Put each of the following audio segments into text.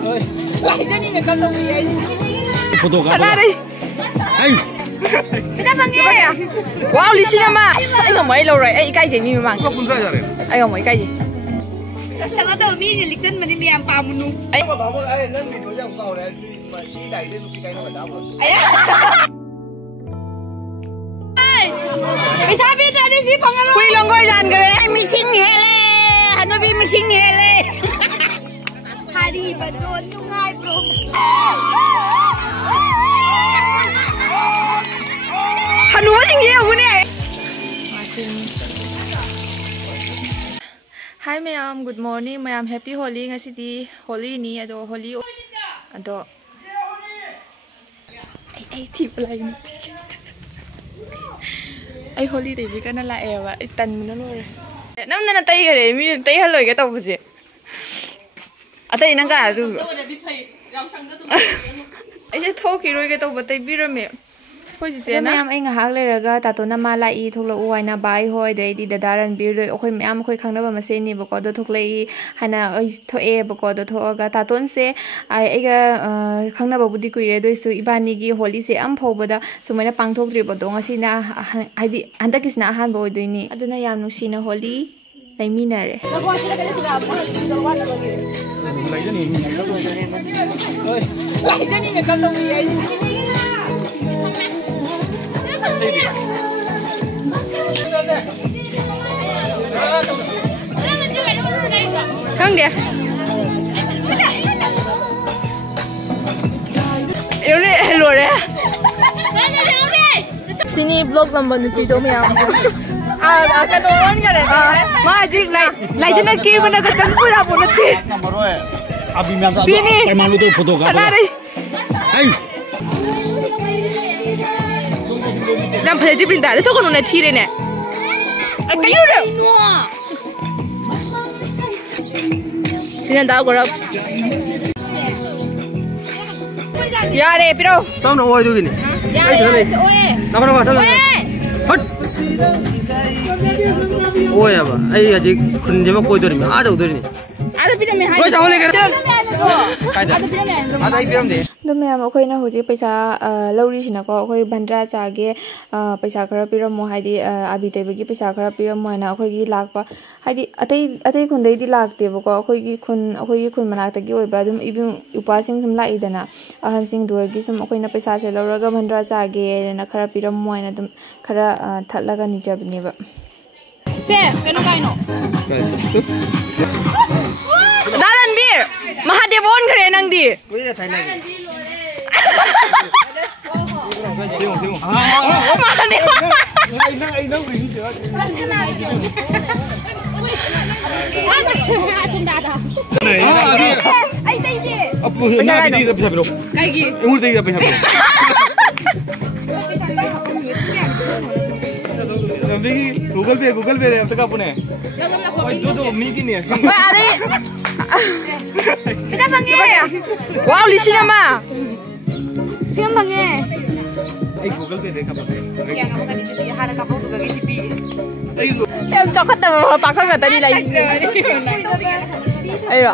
Laizaninga kalong iya. Foto ka. Salari. Ay. Kita pangi. Wow, lising ama. Ay mo mai lo rai. Ay kai je mi mang. Ko kun ra jare. Ay mo kai je. Chalo to mi ni liksan mani mi am pa munu. Ay. Ba mo ai nan mi do jang pao le ma chi dai le ki kai na ba da mo. Ay. Ay. Bisa bi ta ni si pangal. Kui longgor jan gare. Ay missing hele. Hanu bi missing hele. Hari badon nungai bro. Hanu sing ye hu ne. Hi ma'am, good morning ma'am. Happy Holi ngasidi Holi ni ado Holi ado ai tip lai ni ai Holi dei bi kana la ewa ai tan mun lo re nam na tai gare mi tai haloi ga taw buse atai nang ga du ai se thoki roi ga taw ba tai bi ra me मैम अहक लेरगा तातो नमा लाई थोलऊ हाइना by होय दैदी दादा रणबीर दो अखोय ma'am अखोय खंगनबा मसेनीबको दो थोकलई हाना थोएबको दो थोगा तातोन से आइगा खंगनबाबुदी कुइरे दोइसु इबानीगी होली से अम फौबदा सुमैना पांगथोक्त्रिबो दो ngasiना हाइदि हंदकिसना अहानबो ओइदोइनी अदुना याम नुसिना Holi लैमिनारे लाइजनी Không kìa. Yếu đi, lùa đấy. Sini vlog làm bằng video mày không? Cái đồ ăn cái này mà chị lại cho nó kia mà nó cái chân vui là một nó kia. Sini. Sana đi. Làm phải chỉ bình tĩnh, tôi còn nói thi đây nè. Cái gì đấy? Xin anh tao gọi Ya deh, piro. Tao nó oi gini. Ya deh, oi. Nama tao. Hot. Oi apa? Ai aja kun jema koi dori, ada dori ni. Ada piro me hai. Koi jauh lagi. Ada piro me. Ada piro me. Do मैम अखोइना होजी पैसा लौरीसिनाको अखोइ बन्द्रा चागे पैसा खरा पिरमो हाइदि आबि तैबगी पैसा खरा पिरमो हैना अखोइगी लाकपा हाइदि अतै खुन्दैदि लाक्तेबको अखोइगी खुन मनाक्तगी ओइबा दुम इबु उपासिंग सुम लाइदना अहनसिंग दुरगी सुम अखोइना पैसा से लौरगा बन्द्रा चागे ना खरा पिरमो हैना दुम खरा थलगा निजबनेबा से कनो काइनो दारनबीर महादेवोन खरे नंगदि कोइरा थाइना Google Pay अब तक आपने दो मिगी नहीं है kita panggil wow lising ama siapa panggil Google Pay deh kapan ya kamu kan di sini ada kamu juga di sini em coklat sama pakai nggak tadi lagi ayo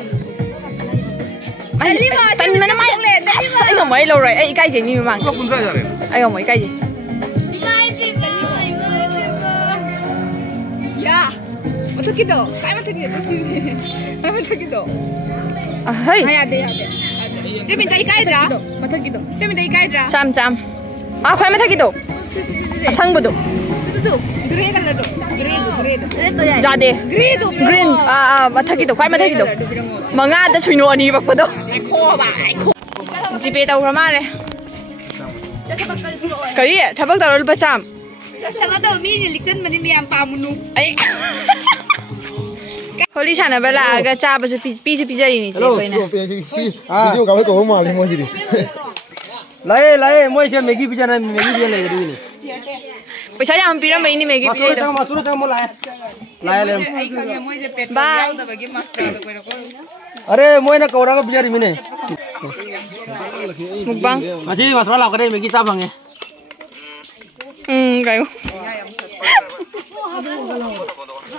tadi mana mai ayo mai lo rồi ai cái gì mi mang ayo mai cái gì ya betul gitu kayak betul gitu sih betul gitu hai ada saya minta ikai dra betul gitu saya minta ikai dra cam aku yang minta gitu sang betul itu green color tuh green itu ya jadi green betul gitu kayak betul gitu manga ada suino ani waktu itu jipe tahu ramah deh kali tabak taruh lepas cam Chalo to mi ni liksan mani mi am pa munu. Ay. Holi sana bala aga cha ba su pi jari ni se koina. Video ka ko ma le mo ji di. Lai mo se megi pijana megi dia le gadi ni. Paisa jam pira mai ni megi pira. Masuk tang mo lai. Lai le. Bye. Are mo na ka orang pijari mine. Mukbang. Masih mas bala ka dei megi cha bang e. Kayo.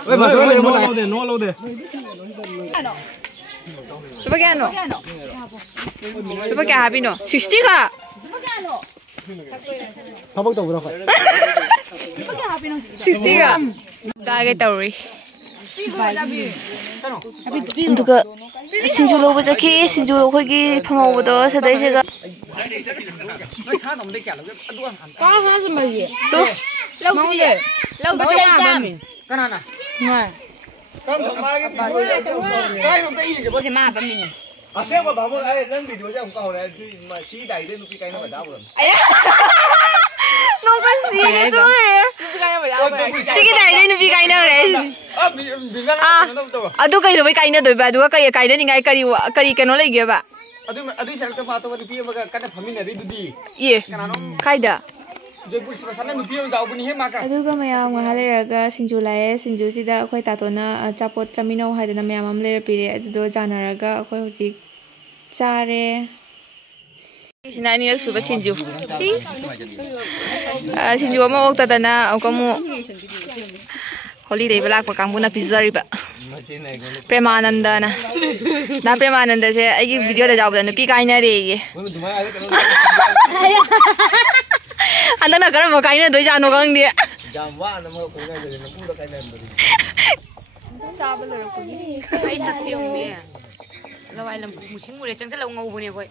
Wei, mas no lo de. lupa kaya no? Lupa kaya happy no? 60 ka? Habang tawag ako. 60 ka? Tsaka tawri. Duga sinju loba jaki sinju khoi phamo do sadai se ga ka ha sa ma ye to lau de lau ba cha mi Kana na. nga Kam ma cái cái nó cái gì Thì mà mình à xem mà bảo ai đang video chứ không có này mà xí đầy đến lúc cái nó mà đau rồi. no kan si cái số này si cái này đây nó bị cái nào đấy adu kai do kai na do ba du kai da ni ngai kari ke no le ge ba adu sel ta ma to ni pi ma ka na phami na ri du di ye kai da Joypur si masana ni pi ma jau ni he ma ka adu ga mayam nga le raga sinju lae sinju si da khoi ta to na chapot chamino ha da mayam am le pi re adu do jana raga khoi hoji chare sina ni lak suba sinju sinju ma ok ta na ko mu holiday balak pa kang na pizza ba Premananda na Premananda se ai video da jaw da nupi kai na re ye anda na kar mo kai na doi jano gang dia jam wa na mo ko ga de na pu da kai na ndi sa ba lo ko ni ai sak si ong ni la wai lam mu ching mu le chang sa lo ngau bu ni koi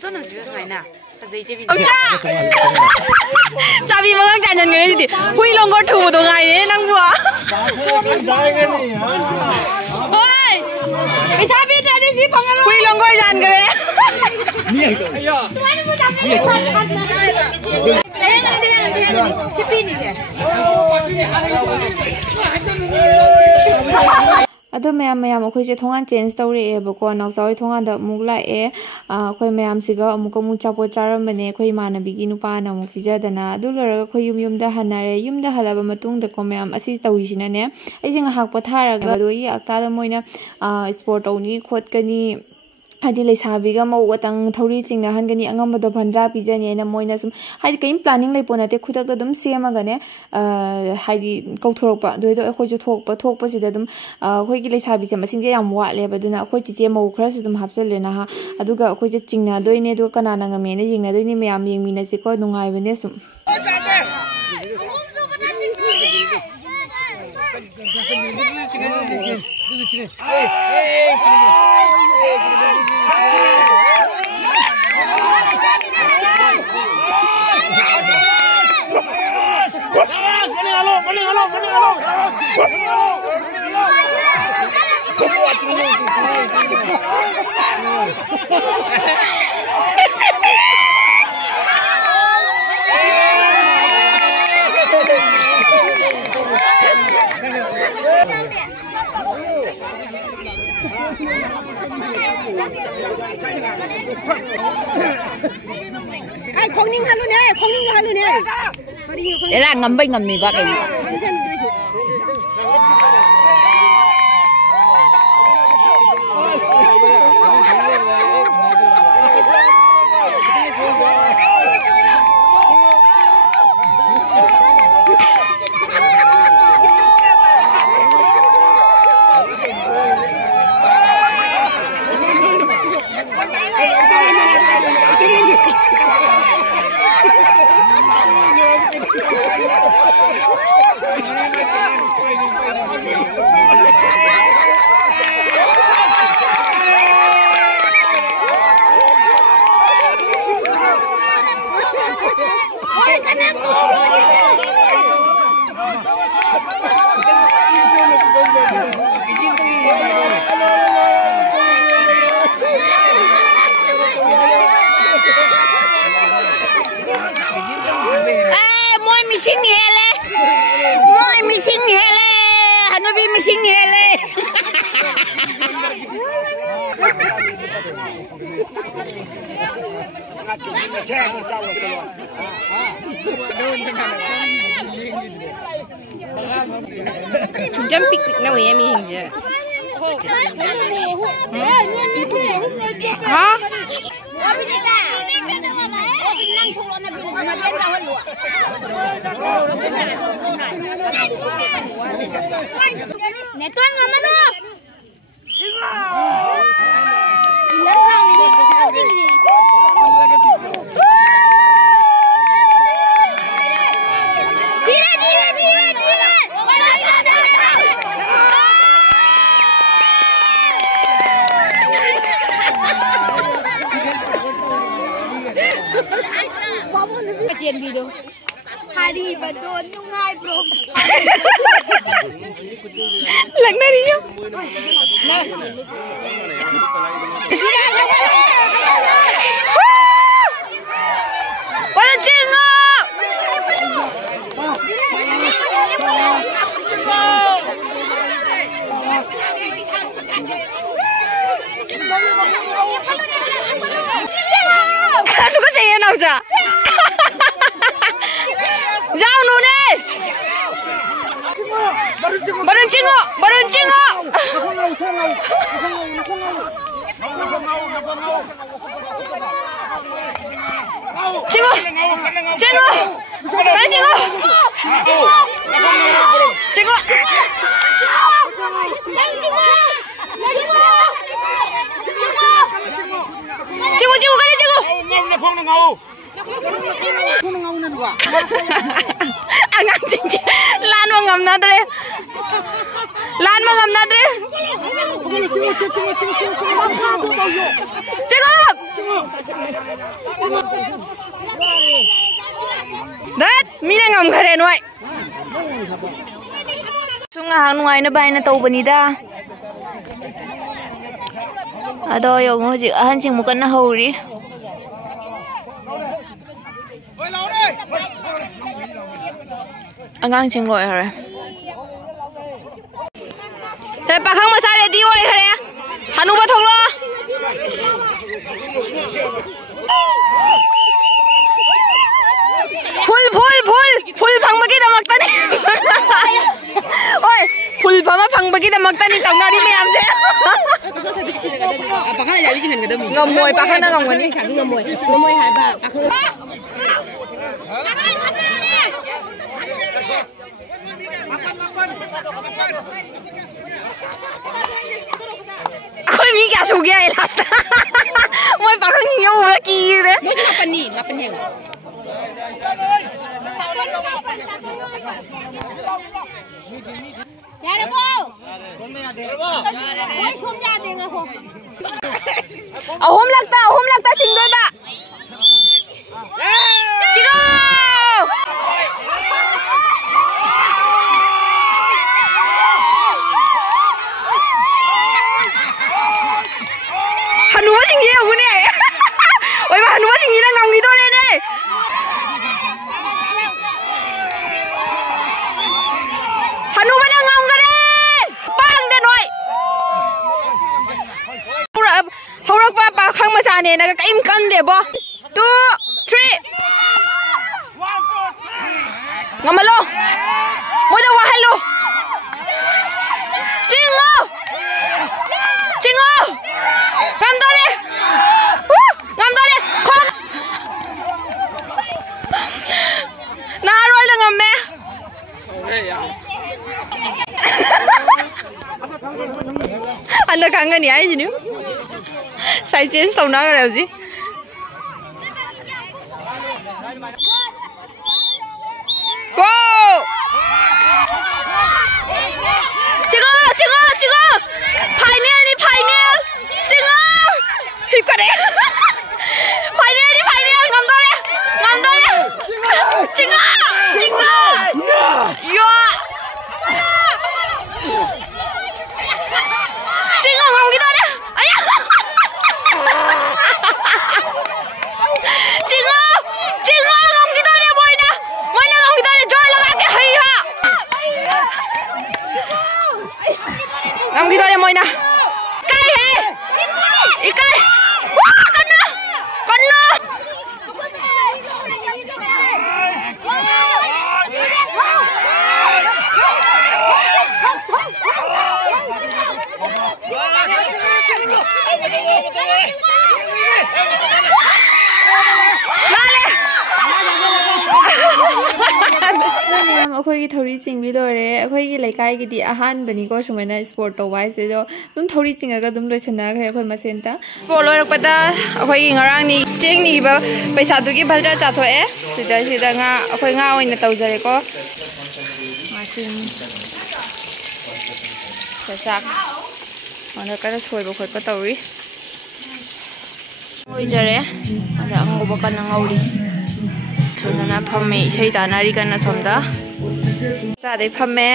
to na si ba na Ông cha cha bị mà các nhân người gì huy long có thủ đồ ngày đấy năng bùa ôi mày sao biết ra đi gì bằng huy long có dàn cái đấy ado mayam akhoi je thongan change tawre e bako nausawai thongan da mugla e akhoi mayam siga amuka mu chapo charam bane akhoi manabi gi nupa na mu pijadana adu lora akhoi yum da hanare yum da halaba matung da ko mayam asi tawisina ne ai jing hak patharaga do yi akta da moina sport oni khot kani hadi leisabiga mo watang thori chingna hangani angam do bhandra pijani na moina sum hadi kaim planning lei pona te khudak da dum sema gane hadi kauthorpa doi do khoi ju thokpa sida dum khoi gi leisabi che masing je yam wa le baduna khoi chi che mo khra su dum hapsal le na ha aduga khoi je chingna doi ne do kana na ngame ne jingna doi ni mayam yeng mina se ko nungai bene sum ai không ninh luôn nè để là ngầm bên ngầm mì bạc ấy Chúng chấm pick nào em hình vậy? Hả? nè tuân ngồi mà nó Hari betul nungai bro. Lagna niyo. Walang chingo. Ano ka चाहिए ना उजा? जाओ नूने बरुन चिंगो चिंगो काय चिंगो चिंगो करे चिंगो angang cing lan mo ngam na dre cingop dat mina ngam khare noi sunga hang nuai na bai na tau bani da ado yo ngo ji ahan ching mu kan na hori angang ching loi hare thế bà không mà sai để đi ơi hare hanu ba thong lo full phang bagi damak tani oi full phama phang bagi damak tani tong na di mayam se apa kan jadi jingin gedem ngomoi pa kan ngomoi ngomoi hai ba Aku ni kaya sugi ay last. Moi parang niyo udah kiri. Mo sa mapan niya. Yara po. Moi sum ja denga po. Ahom lagta singdoy ba. Chigo! Hanu ba singgi aku ni? Oi ba hanu ba singgi na ngam gitu ni. Hanu ba na ngam ka ni? Bang de noi. Haurak pa khang masa ni na kaim kan de bo. 2, 3. Ngamalo. Mo da wahalo. Chingo. Ngamdore. Ngamdore. Kom. Naharol lang ngamme. Anda kangen ya ini. Saya sih sauna kerja sih. Go! Chigo! Final ni final! Chigo! Hip ka deh! Final ngam dore! Chigo! Yo! Chigo ngam gitu deh! Ayah! Chigo ngam gitu deh boy na! Ngam gitu deh jor laga ke hai ha! Ngam gitu deh boy na! Kai he! Ikai! Wah kena! ꯃꯌꯥꯝ ꯑꯩꯈꯣꯏꯒꯤ ꯊꯧꯔꯤ ꯆꯤꯡꯕꯤ ꯂꯣꯏꯔꯦ ꯑꯩꯈꯣꯏꯒꯤ ꯂꯩꯀꯥꯏꯒꯤꯗꯤ ꯑꯍꯥꯟꯕꯅꯤꯀꯣ ꯁꯨꯃꯥꯏꯅ support ꯇꯧꯕ ꯍꯥꯏꯁꯦ ꯑꯗꯣ ꯑꯗꯨꯝ ꯊꯧꯔꯤ ꯆꯤꯡꯉꯒ ꯑꯗꯨꯝ ꯂꯣꯏꯁꯟꯅꯈ꯭ꯔꯦ ꯑꯩꯈꯣꯏ ꯃꯁꯦꯟꯇ ꯁ꯭ꯄꯣꯔꯠ ꯂꯣꯏꯔꯛꯄꯗ ꯑꯩꯈꯣꯏꯒꯤ ꯉꯔꯥꯡꯅꯤ ꯆꯦꯡꯅꯤꯕ ꯄꯩꯁꯥꯗꯨꯒꯤ ꯚꯖ꯭ꯔꯥ ꯆꯥꯊꯣꯛꯑꯦ ꯁꯤꯗ ꯉꯥ ꯑꯩꯈꯣꯏ ꯉꯥ ꯑꯣꯏꯅ ꯇꯧꯖꯔꯦꯀꯣ ꯉꯥꯁꯤꯡ ꯆꯥꯛ ꯃꯗ ꯀꯟꯅ ꯁꯣꯏꯕ ꯈꯣꯠꯄ ꯇꯧꯔꯤ ꯂꯣꯏꯖꯔꯦ ꯑꯗ ꯑꯉꯧꯕ ꯀꯟꯅ ꯉꯧꯔꯤ ꯁꯣꯝꯗꯅ ꯐꯝꯃꯦ ꯏꯁꯩ ꯇꯥꯟꯅꯔꯤ ꯀꯟꯅ ꯁꯣꯝꯗ ꯆꯥꯗꯩ ꯐꯝꯃꯦ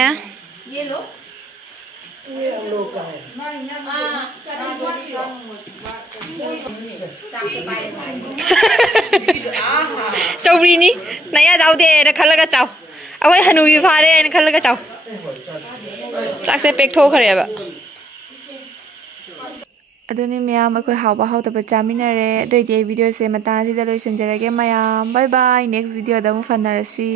ꯆꯧꯕ꯭ꯔꯤꯅꯤ ꯅꯌꯥ ꯆꯥꯎꯗꯦꯅ ꯈꯜꯂꯒ ꯆꯥꯎ ꯑꯩꯈꯣꯏ ꯍꯅꯨꯕꯤ ꯐꯥꯔꯦꯅ ꯈꯜꯂꯒ ꯆꯥꯎ ꯆꯥꯛꯁꯦ ꯄꯦꯛꯊꯣꯛꯈ꯭ꯔꯦꯕ ꯑꯗꯨꯅꯤ ꯃꯌꯥꯝ ꯑꯩꯈꯣꯏ ꯍꯥꯎꯕ ꯍꯥꯎꯇꯕ ꯆꯥꯃꯤꯟꯅꯔꯦ ꯑꯗꯨꯑꯣꯏꯗꯤ ꯑꯩ ꯚꯤꯗꯤꯑꯣꯁꯦ ꯃꯇꯥꯡ ꯑꯁꯤꯗ ꯂꯣꯏꯁꯤꯟꯖꯔꯒꯦ ꯃꯌꯥꯝ ꯕꯥꯏ ꯕꯥꯏ ꯅꯦꯛꯁ ꯚꯤꯗꯤꯑꯣꯗ ꯑꯃꯨꯛ ꯐꯅꯔꯁꯤ